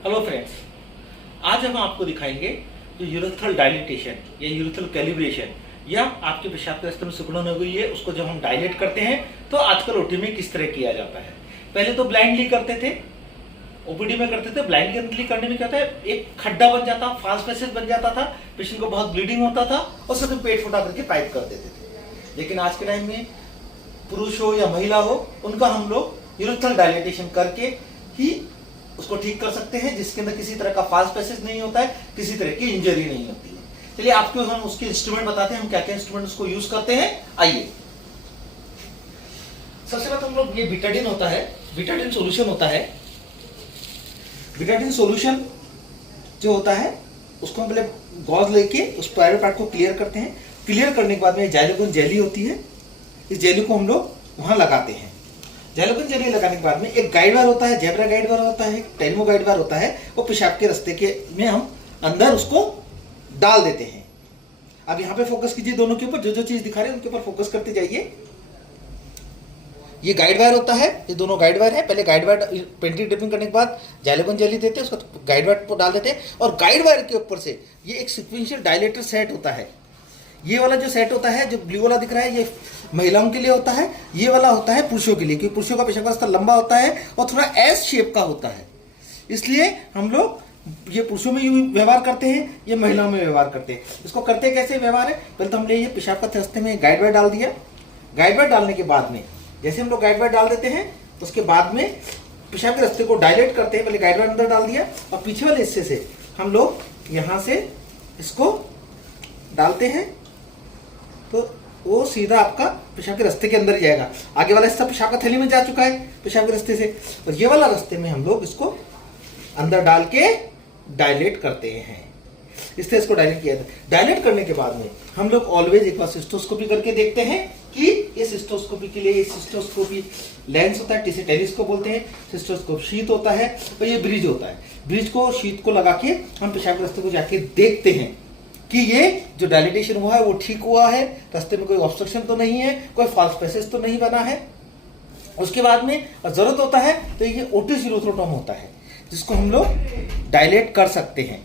Hello friends, आज हम आपको दिखाएंगे जो यूरेथ्रल डायलिटेशन या यूरेथ्रल कैलिब्रेशन या आपके पेशाब के रास्ते में सिकुड़न हो गई है उसको जब हम डायलेट करते हैं तो आजकल ओटी में किस तरह किया जाता है। पहले तो ब्लाइंडली करते थे, ओपीडी में करते थे। ब्लाइंडली करने में क्या होता है, एक खड्डा बन जाता, फास्ट पैसेज बन जाता था, पेशेंट को बहुत ब्लीडिंग होता था और सब पेट फुटा करके पाइप कर देते थे। लेकिन आज के टाइम में पुरुष हो या महिला हो, उनका हम लोग यूरेथ्रल डायलिटेशन करके ही उसको ठीक कर सकते हैं, जिसके अंदर किसी तरह का फास्ट पैसेज नहीं होता है, किसी तरह की इंजरी नहीं होती है। चलिए आपको हम उसके इंस्ट्रूमेंट बताते हैं, हम क्या क्या इंस्ट्रूमेंट उसको यूज करते हैं। आइए, सबसे पहले हम लोग ये बीटाडीन होता है, बीटाडीन सॉल्यूशन होता है। बीटाडीन सॉल्यूशन जो होता है उसको हम पहले गॉज लेके उस प्राइवेट पार्ट को क्लियर करते हैं। क्लियर करने के बाद में जाइलोगोन जेली होती है, इस जेली को हम लोग वहां लगाते हैं। जाइलोगोन जेली लगाने के बाद में एक गाइड वायर होता है, जेब्रा गाइड वायर होता है, टेल्मो गाइड वायर होता है, वो पेशाब के रास्ते के में हम अंदर उसको डाल देते हैं। अब यहाँ पे फोकस कीजिए, दोनों के ऊपर जो जो चीज दिखा रहे हैं उनके ऊपर फोकस करते जाइए। ये गाइड वायर होता है, ये दोनों गाइड वायर है। पहले गाइड वायर पेंटिंग डिपिंग करने के बाद जाइलोगोन जेली देते हैं, उसको गाइड वायर पर डाल देते हैं और गाइड वायर के ऊपर से ये एक सीक्वेंशियल डायलेटर सेट होता है। ये वाला जो सेट होता है, जो ब्लू वाला दिख रहा है, ये महिलाओं के लिए होता है। ये वाला होता है पुरुषों के लिए, क्योंकि पुरुषों का पेशाब का रास्ता लंबा होता है और थोड़ा एस शेप का होता है, इसलिए हम लोग ये पुरुषों में व्यवहार करते हैं, ये महिलाओं में व्यवहार करते हैं। इसको करते कैसे व्यवहार है, पहले तो हमने ये पेशाब का रास्ते में गाइड वायर डाल दिया। गाइड वायर डालने के बाद में जैसे हम लोग गाइड वायर डाल देते हैं, उसके बाद में पेशाब के रास्ते को डायलेट करते हैं। पहले गाइड वायर अंदर डाल दिया और पीछे वाले हिस्से से हम लोग यहाँ से इसको डालते हैं, तो वो सीधा आपका पेशाब के रास्ते के अंदर ही जाएगा। आगे वाला हिस्सा पेशाब का थैली में जा चुका है पेशाब के रास्ते से, और ये वाला रास्ते में हम लोग इसको अंदर डाल के डायलेट करते हैं। इस तरह इसको डायलेट किया था। डायलेट करने के बाद में हम लोग ऑलवेज एक बार सिस्टोस्कोपी करके देखते हैं कि ये सिस्टोस्कोपी के लिए सिस्टोस्कोपी लेंस होता है, जिसे टेलीस्कोप बोलते हैं। सिस्टोस्कोप शीट होता है और ये ब्रिज होता है। ब्रिज को शीट को लगा के हम पेशाब के रास्ते को जाके देखते हैं कि ये जो डायलिटेशन हुआ है वो ठीक हुआ है, रास्ते में कोई ऑब्स्ट्रक्शन तो नहीं है, कोई फॉल्स पैसेज तो नहीं बना है। उसके बाद में जरूरत होता है तो ये ओटिस यूरेथ्रोटोम होता है, जिसको हम लोग डायलेट कर सकते हैं।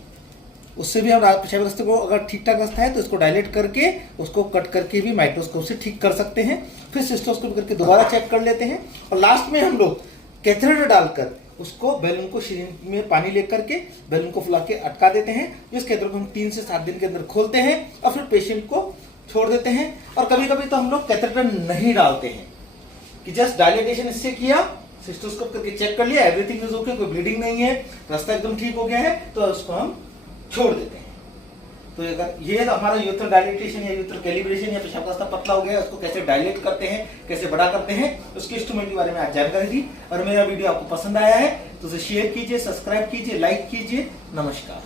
उससे भी हम पेशाब रास्ते को अगर ठीक ठाक रास्ता है तो इसको डायलेट करके उसको कट करके भी माइक्रोस्कोप से ठीक कर सकते हैं। फिर सिस्टोस्कोप करके दोबारा चेक कर लेते हैं और लास्ट में हम लोग कैथेटर डालकर उसको बैलून को सिरिंज में पानी लेकर के बैलून को फुला के अटका देते हैं। इस कैथेटर को हम 3 से 7 दिन के अंदर खोलते हैं और फिर पेशेंट को छोड़ देते हैं। और कभी कभी तो हम लोग कैथेटर नहीं डालते हैं कि जस्ट डायलिटेशन इससे किया, सिस्टोस्कोप करके चेक कर लिया, एवरीथिंग इज ओके, कोई ब्लीडिंग नहीं है, रास्ता एकदम ठीक हो गया है, तो उसको हम छोड़ देते हैं। तो अगर ये हमारा यूरेथ्रल डायलिटेशन या यूरेथ्रल कैलिब्रेशन या पेशाब का रास्ता पतला हो गया है, उसको कैसे डायलेट करते हैं, कैसे बड़ा करते हैं, उसके इंस्ट्रूमेंट के बारे में आज जानकारी दी। और मेरा वीडियो आपको पसंद आया है तो उसे शेयर कीजिए, सब्सक्राइब कीजिए, लाइक कीजिए। नमस्कार।